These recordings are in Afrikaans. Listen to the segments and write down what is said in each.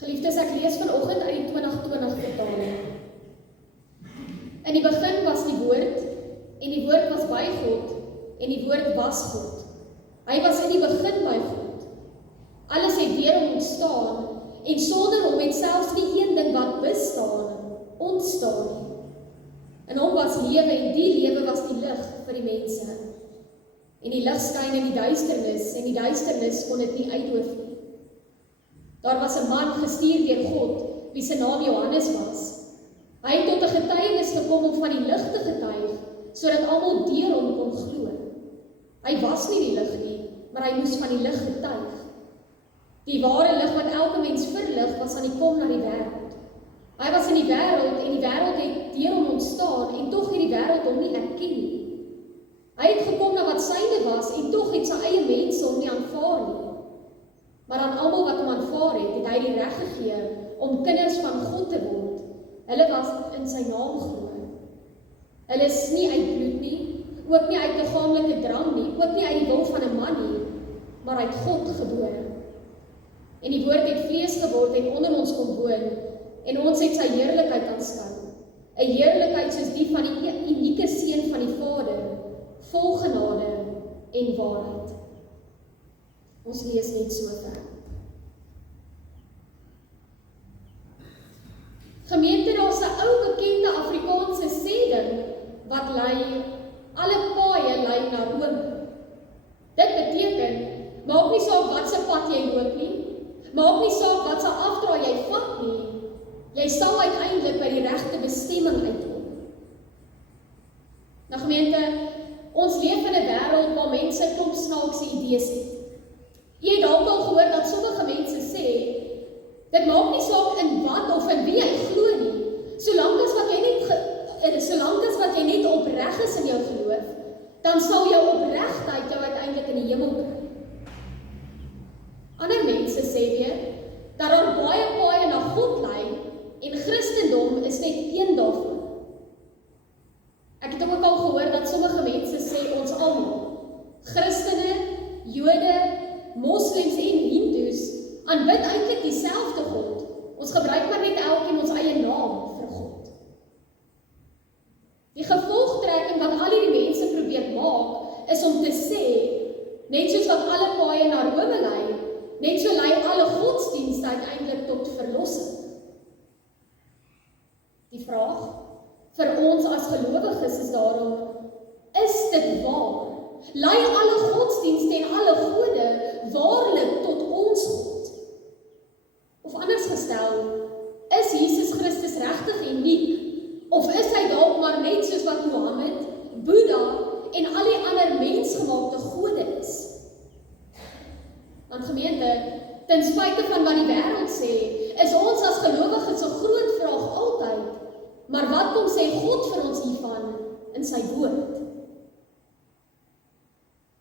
Geliefdes, ek lees vanoggend uit die 2020 vertaling. In die begin was die woord, en die woord was by God, en die woord was God. Hy was in die begin by God. Alles het deur hom ontstaan, en sonder hom het selfs nie een ding wat bestaan, ontstaan nie. In hom was lewe, en die lewe was die lig vir die mense. En die lig skyn in die duisternis, en die duisternis kon dit nie uithoof nie. Daar was 'n man gestuur deur God, wie se naam Johannes was. Hy het tot 'n getuienis gekom om van die lig te getuig, sodat almal deur hom kon glo. Hy was nie die lig nie, maar hy moes van die lig getuig. Die ware lig wat elke mens verlig, was aan die kom na die wêreld. Hy was in die wêreld, en die wêreld het deur hom ontstaan, en tog het die wêreld hom nie erken nie. Hy het gekom na wat syne was, en tog het sy eie mense hom nie aanvaar nie. Maar aan almal wat hom aanvaar het, het hy die reg gegee om kinders van God te word. Hulle was in sy naam glo. Hulle is nie uit bloed nie, ook nie uit liggaamlike drang nie, ook nie uit die wil van 'n man nie, maar uit God gebore. En die woord het vlees geword en onder ons kom woon, en ons het sy heerlikheid aanskou. 'n Heerlikheid soos die van die unieke seun van die Vader, vol genade en waarheid. Ons lees net so ver. Gemeente, daar's 'n ou bekende Afrikaanse sêding wat lei, alle paaie lei na Rome. Dit beteken, maak nie saak wat se pad jy loop nie, maak nie saak wat se afdraai jy vat nie, jy sal uiteindelik by die regte bestemming uitkom. Nou gemeente, ons leef in 'n wêreld waar mense klomp snaakse idees het. Jy het dalk al gehoor dat sommige mense sê, dit maak nie saak in wat of in wie jy glo nie, solank as wat jy net opreg is in jou geloof, dan sal jou opregtheid jou uiteindelik in die hemel bring. Ander mense sê weer, dat daar baie paaie na God lei, en Christendom is net een daarvan. Ek het ook al gehoor dat sommige mense sê ons almal, Christene, Jode, Moslems en Hindoes, aanbid eintlik dieselfde God. Ons gebruik maar net elkeen ons eie naam vir God. Die gevolgtrekking wat al hierdie mense probeer maak, is om te sê, net soos wat alle paaie na Rome lei, net so lei alle godsdienste uiteindelik tot verlossing. Die vraag vir ons as gelowiges is daarom, is dit waar? Lei alle godsdienste en alle gode waarlik tot ons God? Of anders gestel, is Jesus Christus regtig uniek? Of is hy dalk maar net soos wat Mohammed, Boeddha en al die ander mensgemaakte gode is? Want gemeente, ten spyte van wat die wêreld sê, is ons as gelowiges 'n groot vraag altyd, maar wat kom sê God vir ons hiervan in sy woord?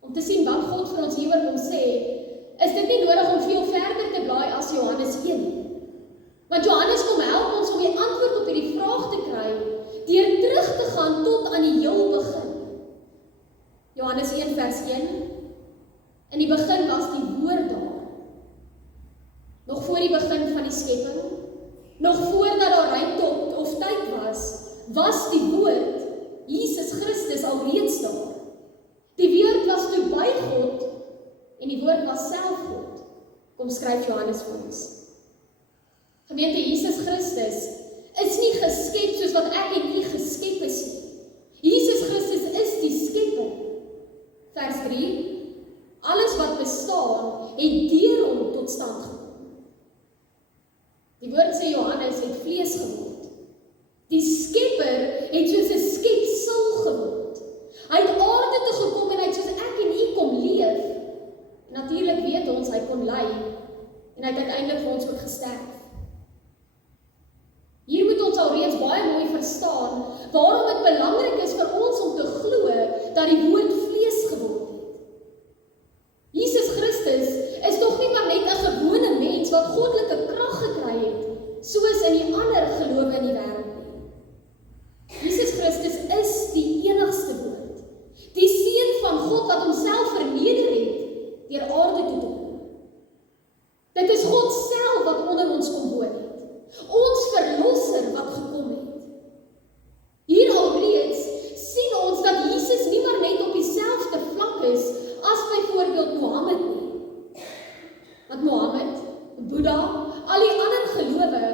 Om te sien wat God vir ons hieroor kom sê, is dit nie nodig om veel verder te blaai as Johannes 1. Want Johannes kom help ons om die antwoord op hierdie vraag te kry, deur terug te gaan tot aan die heel begin. Johannes 1 vers 1, in die begin was die woord daar. Nog voor die begin van die skepping, nog voordat daar ruimte of tyd was die woord, Jesus Christus, alreeds daar. Die woord was toe by God, en die woord was self God. Kom skryf Johannes vir ons. Gemeente, Jesus Christus is nie geskep soos wat ek en u geskep is nie. Jesus Christus is die skepper. Vers 3, alles wat bestaan, het deur hom tot stand gekom. Die woord sê Johannes het vlees geword. Die skepper het soos 'n skepsel geword. Hy het aarde toe gekom en hy het soos ek en u kom leef. Natuurlik weet ons, hy kon ly, en hy het uiteindelik vir ons ook gesterf. Hier moet ons alreeds baie mooi verstaan, waarom dit belangrik is vir ons om te glo, dat die woord vlees geword het. Jesus Christus is tog nie maar net 'n gewone mens, wat goddelike krag gekry het, soos in die ander gelowe in die wêreld nie. Jesus Christus is die enigste woord, die seun van God wat homself verneder het, deur aarde toe te kom. Dit is God self wat onder ons kom Boeddha, al die ander gelowe,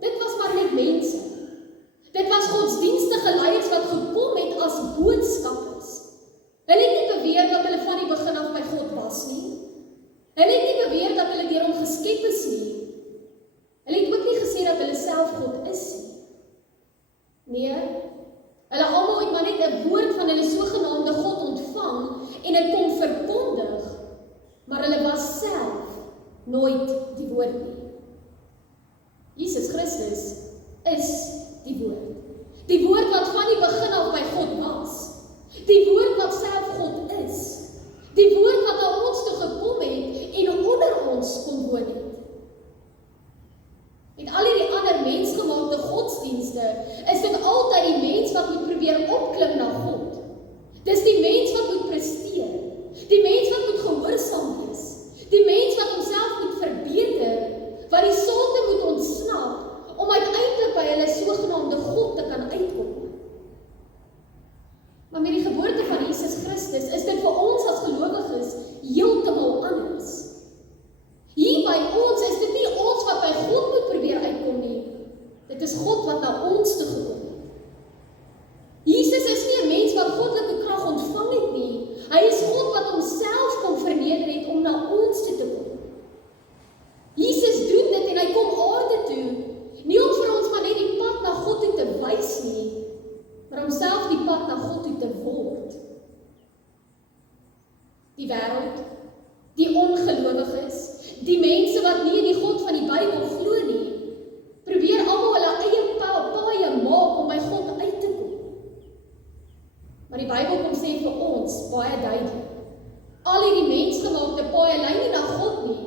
dit was maar net mense. Dit was godsdienstige leiers wat gekom het as boodskappers. Hulle het nie beweer dat hulle van die begin af by God was nie. Hulle het nie beweer dat hulle deur hom geskep is nie. Hulle het ook nie gesê dat hulle self God is nie. Nee, hulle almal het maar net 'n woord van hulle sogenaamde God ontvang en dit kom verkondig, maar hulle was self nooit die woord nie. Jesus Christus is die woord. Die woord wat van die begin af by God was. Die woord wat self God is. Die woord wat na ons toe gekom het en onder ons kom woon het. Met al die ander mensgemaakte godsdienste is dit altyd die mens wat moet probeer opklim na God. Dis die mens wat moet presteer. Die mens wat moet gehoorsaam wees. Die mens wat homself moet verbeter, wat die sonde moet ontsnap, om uiteindelik by hulle sogenaamde God te kan uitkom. Maar met die geboorte van Jesus Christus is dit vir ons as gelowiges heeltemal anders. Hier by ons is dit nie ons wat by God moet probeer uitkom nie. Dit is God wat na ons toe gekom het. Jesus is nie 'n mens wat goddelike krag ontvang het nie. Hy is God wat homself kom verneder het om na ons toe te kom. Jesus doen dit en hy kom aarde toe, nie om vir ons maar net die pad na God toe te wys nie, maar om self die pad na God toe te word. Die wêreld, die ongelowiges, die mense wat nie in die God van die Bybel glo nie, probeer almal hulle eie paaie maak om by God uit te kom. Maar die Bybel kom sê vir ons baie duidelik, al hierdie mensgemaakte paaie lei nie na God nie,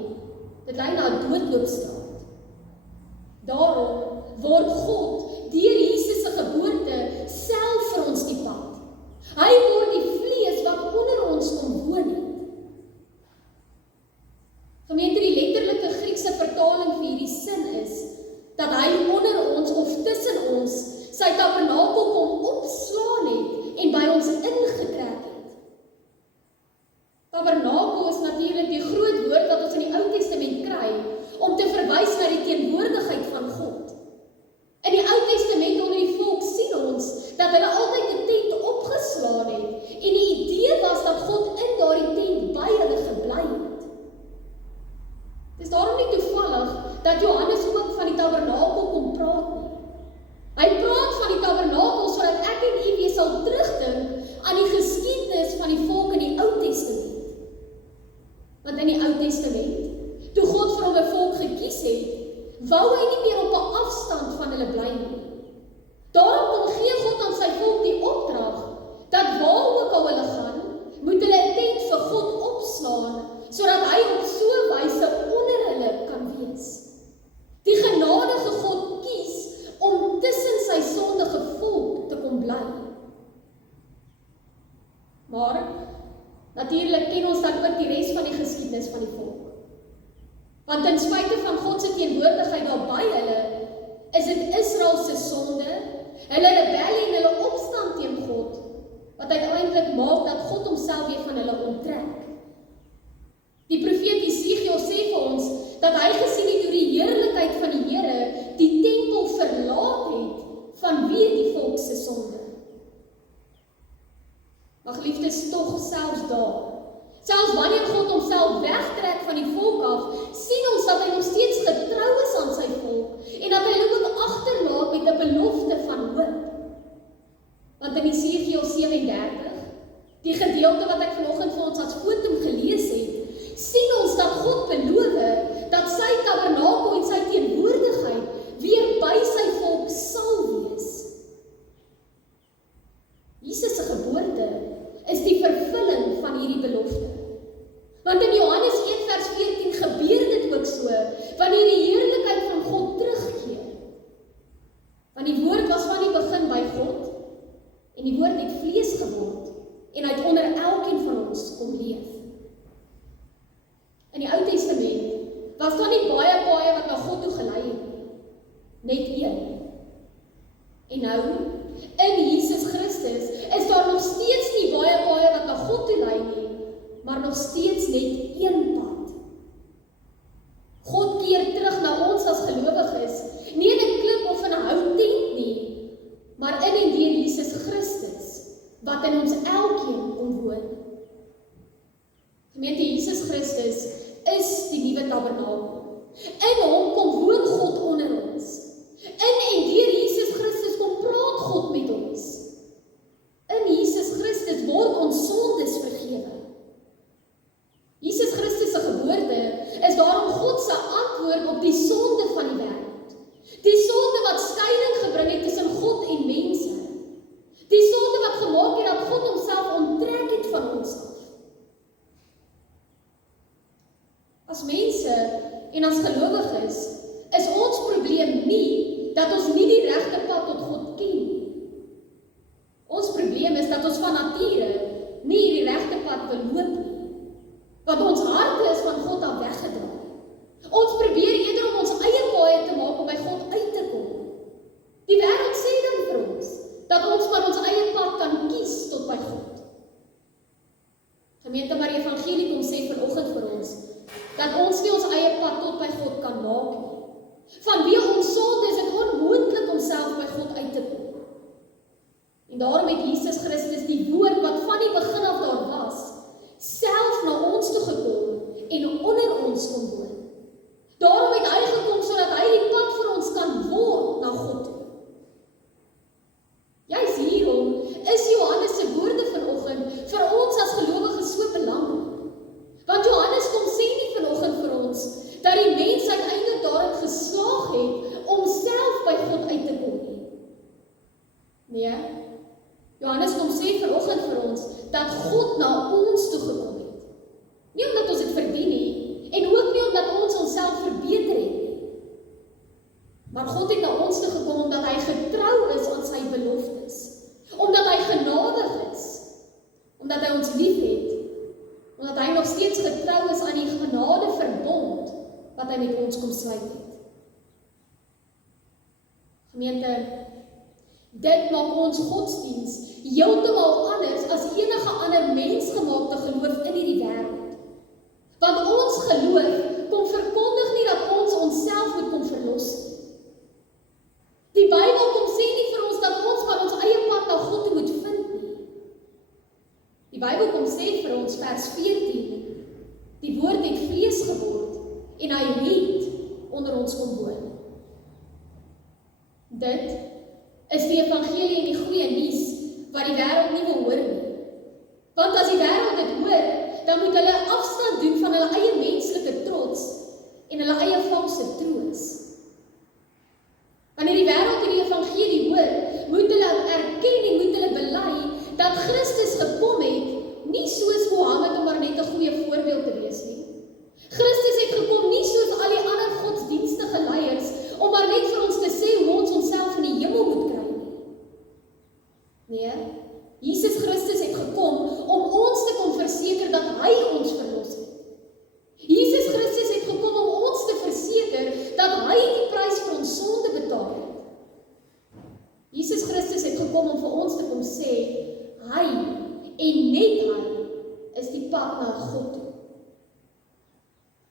dit lei na 'n doodloopstraat. Daarom word God deur Jesus se geboorte self vir ons die pad. Hy word die vlees wat onder ons kom woon het. Gemeente, die letterlike Griekse vertaling vir hierdie sin is, dat hy onder ons of tussen ons sy tabernakel kom opslaan het en by ons ingetrek het. Tabernakel is natuurlik die groot woord wat ons in die Ou Testament kry, om te verwys na die teenwoordigheid van God. In die Ou Testament onder die volk sien ons, dat hulle altyd 'n tent opgeslaan het, en die idee was dat God in daardie tent by hulle gebly het. Dit is daarom nie toevallig dat Johannes ook van die tabernakel kom praat nie. Hy praat van die tabernakel sodat ek en u weer sal terugdink aan die geskiedenis van die volk in die Ou Testament. Want in die Ou Testament, toe God vir hom 'n volk gekies het, wou hy nie meer op 'n afstand van hulle bly nie. Daarom kom gee God aan sy volk die opdrag, dat waar ook al hulle gaan, moet hulle 'n tent vir God opslaan, sodat hy op so 'n wyse onder hulle kan wees. Die genadige God kies om tussen sy sondige volk te kom bly. Maar natuurlik ken ons dan ook die res van die geskiedenis van die volk. Want ten spyte van God se teenwoordigheid daar by hulle, is dit Israel se sonde, hulle rebellie en hulle opstand teen God, wat uiteindelik maak dat God homself weer van hulle onttrek. Die profeet Jesegiel sê vir ons, dat hy gesien het hoe die heerlikheid van die Here die tempel verlaat het, vanweë die volk se sonde. Maar geliefdes, tog selfs daar, selfs wanneer God homself wegtrek van die volk af, sien ons dat hy nog steeds getrou is aan sy volk, en dat hy hulle ook agterlaat met 'n belofte van hoop. Want in Jesegiel 37, die gedeelte wat ek vanoggend vir ons as fotum gelees het, sien ons dat God beloof dat sy tabernakel en sy teenwoordigheid weer by sy volk sal wees. Jesus se geboorte is die vervulling van hierdie belofte. Want in Johannes 1 vers 14 gebeur dit ook so, wanneer die heerlikheid van God terugkeer. Want die woord was van die begin by God, en die woord het vlees geword, en hy het onder elkeen van ons kom leef. In die Ou Testament was daar nie baie paaie wat na God toe gelei het nie, net een. En nou, in Jesus Christus, is daar nog steeds nie baie paaie wat na God toe lei nie, maar nog steeds net een pad. God keer terug Vanweë ons sonde is dit onmoontlik om self by God uit te kom. En daarom het Jesus Christus die woord wat van die begin af daar was, self na ons toe gekom en onder ons kom woon. Daarom het hy gekom sodat hy die pad vir ons kan word na God toe. Juis hierom is Johannes se woorde vanoggend vir ons as gelowiges so belangrik. Want Johannes kom sê nie vanoggend vir ons dat die mens uiteindelik daarin geslaag het om self by God uit te kom nie. Nee, Johannes kom sê vanoggend vir ons dat God na ons toe gekom het. Nie omdat ons dit verdien nie, en ook nie omdat ons onsself verbeter het nie. Maar God het na ons toe gekom omdat hy getrou is aan sy beloftes. Omdat hy genadig is. Omdat hy ons lief het. Omdat hy nog steeds getrou is aan die genade verbond wat hy met ons kom sluit het. Gemeente, dit maak ons godsdiens heeltemal anders as enige ander mensgemaakte geloof in hierdie wêreld. Want ons geloof kom verkondig nie dat ons onsself moet kom verlos nie. Die Bybel kom sê nie vir ons dat ons maar ons eie pad na God toe moet vind nie. Die Bybel kom sê vir ons vers 14, die woord het vlees geword en hy het onder ons kom woon. Dit is die evangelie en die goeie nuus wat die wêreld nie wil hoor nie. Want as die wêreld dit hoor, dan moet hulle afstand doen van hulle eie menslike trots en hulle eie valse troos. Wanneer die wêreld hierdie evangelie hoor, moet hulle erken en moet hulle bely dat Christus gekom het, nie soos Mohammed om maar net 'n goeie voorbeeld te wees nie. Christus het gekom nie soos al die ander godsdienstige leiers om maar net vir ons te sê hoe ons onsself in die hemel moet kry nie. Nee, Jesus Christus het gekom om ons te kom verseker dat hy ons verlos het. Jesus Christus het gekom om ons te verseker dat hy die prys vir ons sonde betaal het. Jesus Christus het gekom om vir ons te kom sê, hy en net hy is die pad na God toe.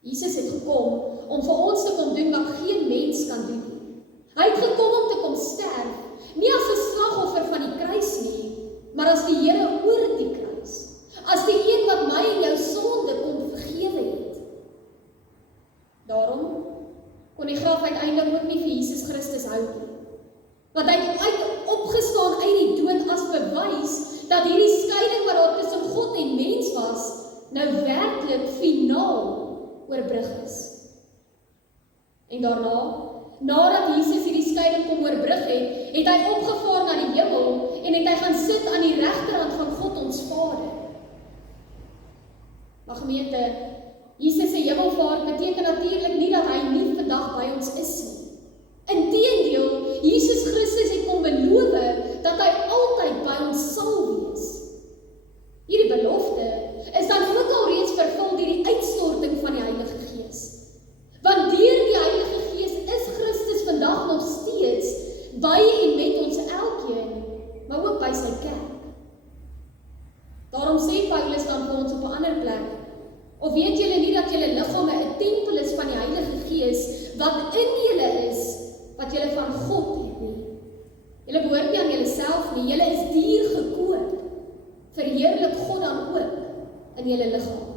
Jesus het gekom om vir ons te kom doen wat geen mens kan doen nie. Hy het gekom om te kom sterf, nie as 'n slagoffer van die kruis nie, maar as die Here oor die kruis, as die een wat my en jou sonde kon vergewe het. Daarom kon die graf uiteindelik ook nie vir Jesus Christus hou nie. Want hy het opgestaan uit die dood as bewys dat hierdie skeiding wat daar tussen God en mens was, nou werklik finaal oorbrug is. En daarna, nadat Jesus hierdie skeiding kom oorbrug het, het hy opgevaar na die hemel en het hy gaan sit aan die regterhand van God ons Vader. Maar gemeente, Jesus se hemelvaart beteken natuurlik nie dat hy nie vandag by ons is nie. Inteendeel, Jesus Christus het kom beloof dat hy altyd by ons sal wees. Hierdie belofte is dan ook al reeds vervul deur die uitstorting van die Heilige Gees. Want deur die Heilige Gees is Christus vandag nog steeds by en met ons elkeen, maar ook by sy kerk. Daarom sê Paulus dan vir ons op 'n ander plek, of weet julle nie dat julle liggame 'n tempel is van die Heilige Gees, wat in julle is, wat julle van God het nie. Julle behoort nie aan julleself nie, julle is duur gekoop. Verheerlik God dan ook in julle liggaam.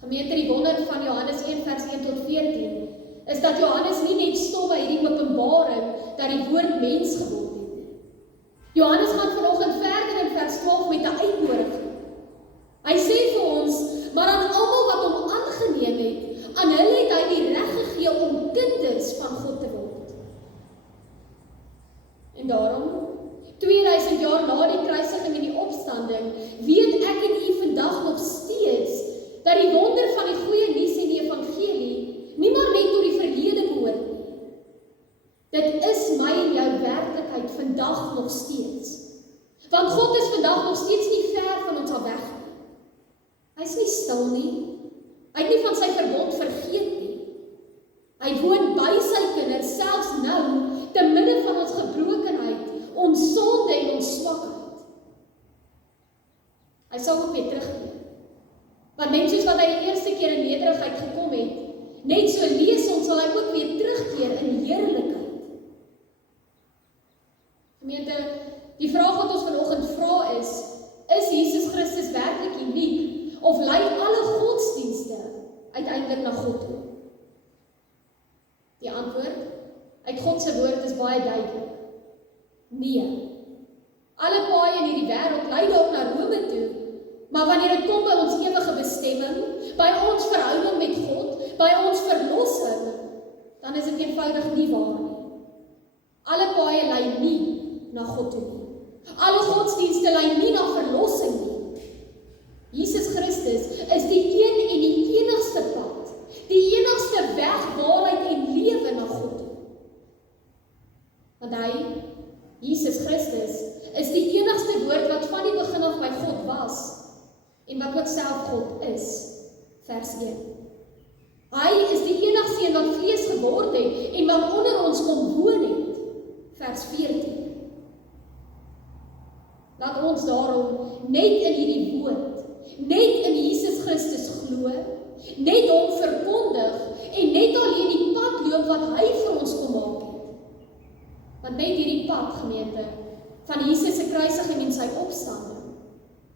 Gemeente, die wonder van Johannes 1 vers 1 tot 14 is dat Johannes nie net stop by hierdie openbaring dat die woord mens geword het nie. Johannes gaan vanoggend verder in vers 12 met 'n uitnodiging. Hy sê vir ons, maar aan almal wat hom aangeneem het, aan hulle het hy die reg gegee om kinders van God te word. En daarom, 2000 jaar na die kruisiging en die opstanding, weet ek en u vandag nog steeds dat die wonder van die goeie nuus en die evangelie nie maar net tot die verlede behoort nie. Dit is my en jou werklikheid vandag nog steeds. Want God is vandag nog steeds nie ver van ons af weg nie. Hy is nie stil nie. Hy het nie van sy verbond vergeet nie. Hy woon by sy kinders, selfs nou, te midde van ons gebrokenheid, ons sonde en ons swakheid. Hy sal ook weer terugkeer. Want net soos wat hy die eerste keer in nederigheid gekom het, net so leef weet God se woord is baie duidelik. Nee. Alle paaie in hierdie wêreld lei dalk na Rome toe, maar wanneer dit kom by ons ewige bestemming, by ons verhouding met God, by ons verlossing, dan is dit eenvoudig nie waar nie. Alle paaie lei nie na God toe nie. Alle godsdienste lei nie na verlossing nie. Jesus Christus is die een en die enigste pad, die enigste weg, waarheid en lewe na God toe. Want hy, Jesus Christus, is die enigste woord wat van die begin af by God was en wat ook self God is. Vers 1. Hy is die enigste een wat vlees geword het en wat onder ons kom woon het. Vers 14. Laat ons daarom net in hierdie woord, net in Jesus Christus glo, net hom verkondig en net alleen die pad loop wat hy vir ons kom maak het. Want net hierdie pad, gemeente, van Jesus se kruisiging en sy opstanding,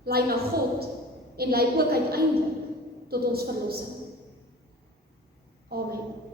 lei na God en lei ook uiteindelik tot ons verlossing. Amen.